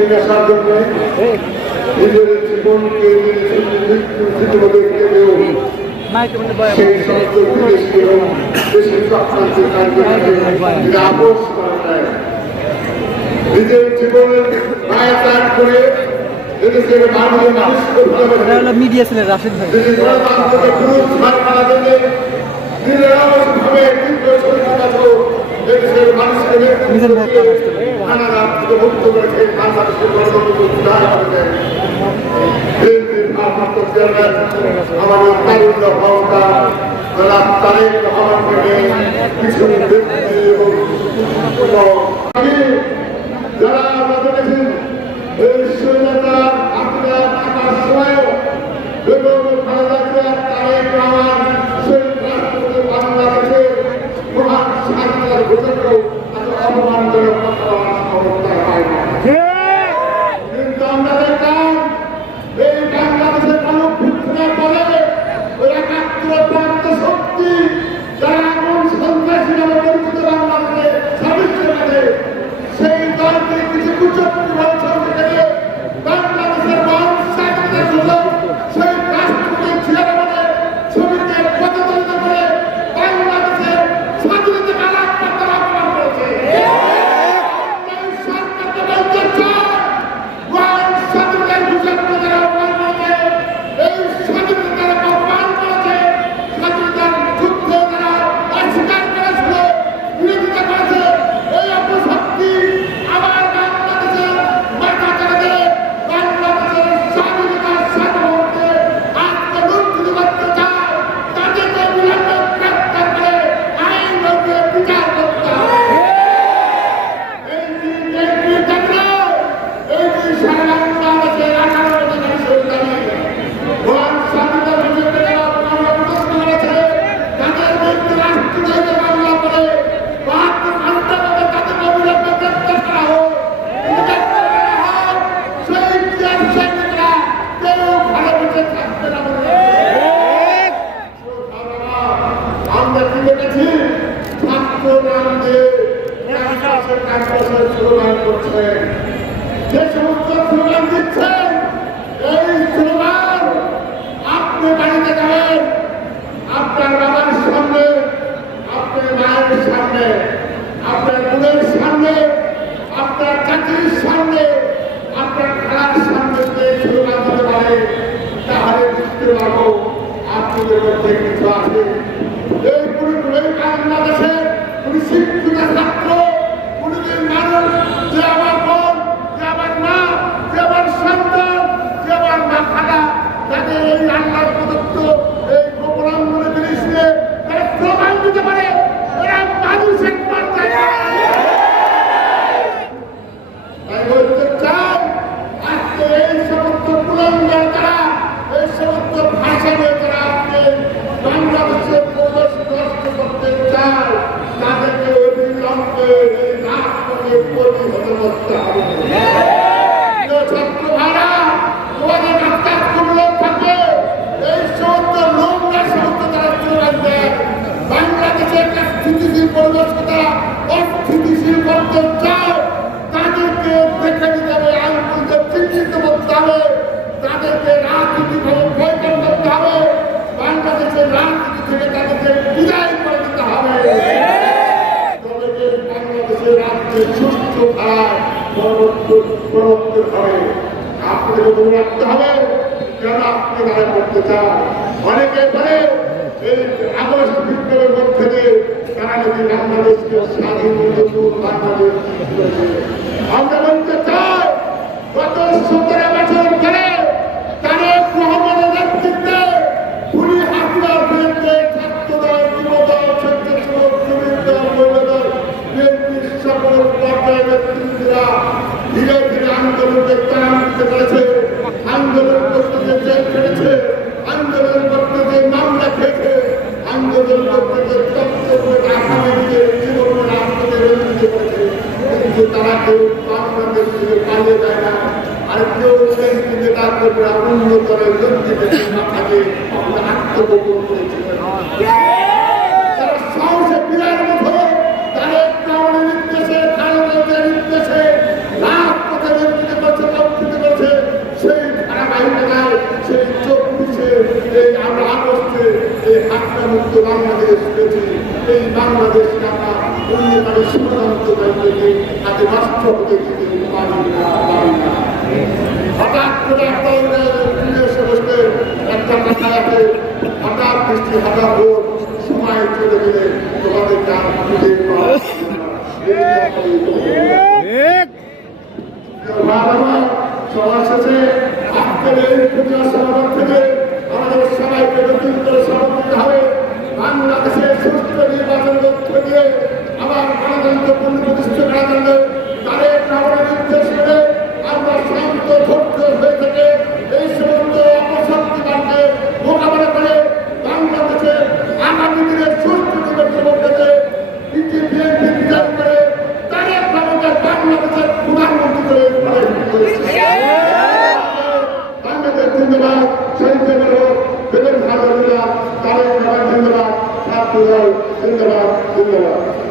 নিয়ে আসার জন্য নিজের জীবনকে নিজের জীবনের মায়া করে মিডিয়া ছিলেন রাশিদ ভাই। মুক্ত করেছেন তার মানুষকে গণতন্ত্র উদ্ধার করেছেন আমাদের তারিন্দ্র ক্ষমতা জনাব তারেক রহমানকে নিয়ে কিছু ব্যক্তি এবং যারা আমরা দেখেছেন এই স্বৈরাচার আপনার টাকার সময়ও বেগম অপমানজনক যে সমস্ত স্লোগান দিচ্ছেন এই স্লোগান আপনি আপনার বাবার সামনে আপনার মায়ের সামনে আপনার বোনের সামনে আপনার চাকরির সামনে আপনার খেলার সামনে যে পারে তাহলে বুঝতে পারব কিছু আছে এই পুরো বাংলাদেশের উনি শিক্ষিত ছাত্র আল্লাহর প্রদত্ত পরিবেশটা অস্থিতিশীল করতে চায়, তাদেরকে দেখে দিতে হবে আইনগুলিকে চিহ্নিত করতে হবে, তাদেরকে রাজনীতিভাবে বৈঠক করতে হবে, বাংলাদেশের রাজনীতি থেকে তাদেরকে বিদায় করে দিতে হবে। তবে বাংলাদেশের আপনাকে মনে রাখতে হবে যারা আপনি দাঁড়ায় করতে চান। অনেকে বলে এই আগস্ট মধ্যে দিয়ে আমরা দলের লোকদের না আত্মগোপন করেছিলেন তারা সাহসে বিরাট মতো তাদের কারণে নির্দেশে কারণে নির্দেশে, রাজপথে নির্মিত করছে লক্ষিত এই আমরা আগস্টে এই আটটা মুক্ত বাংলাদেশ পেয়েছি। এই বাংলাদেশকে আমরা অন্যতম সীমান্ত দায়িত্বকে আগে রাষ্ট্র হতে পারি। না সাথে হঠাৎ বৃষ্টি হঠাৎ ভোট সময় চলে গেলে তোমাদের কাজ খুঁজে পাওয়া সবার শেষে আজকের এই পূজা সভা থেকে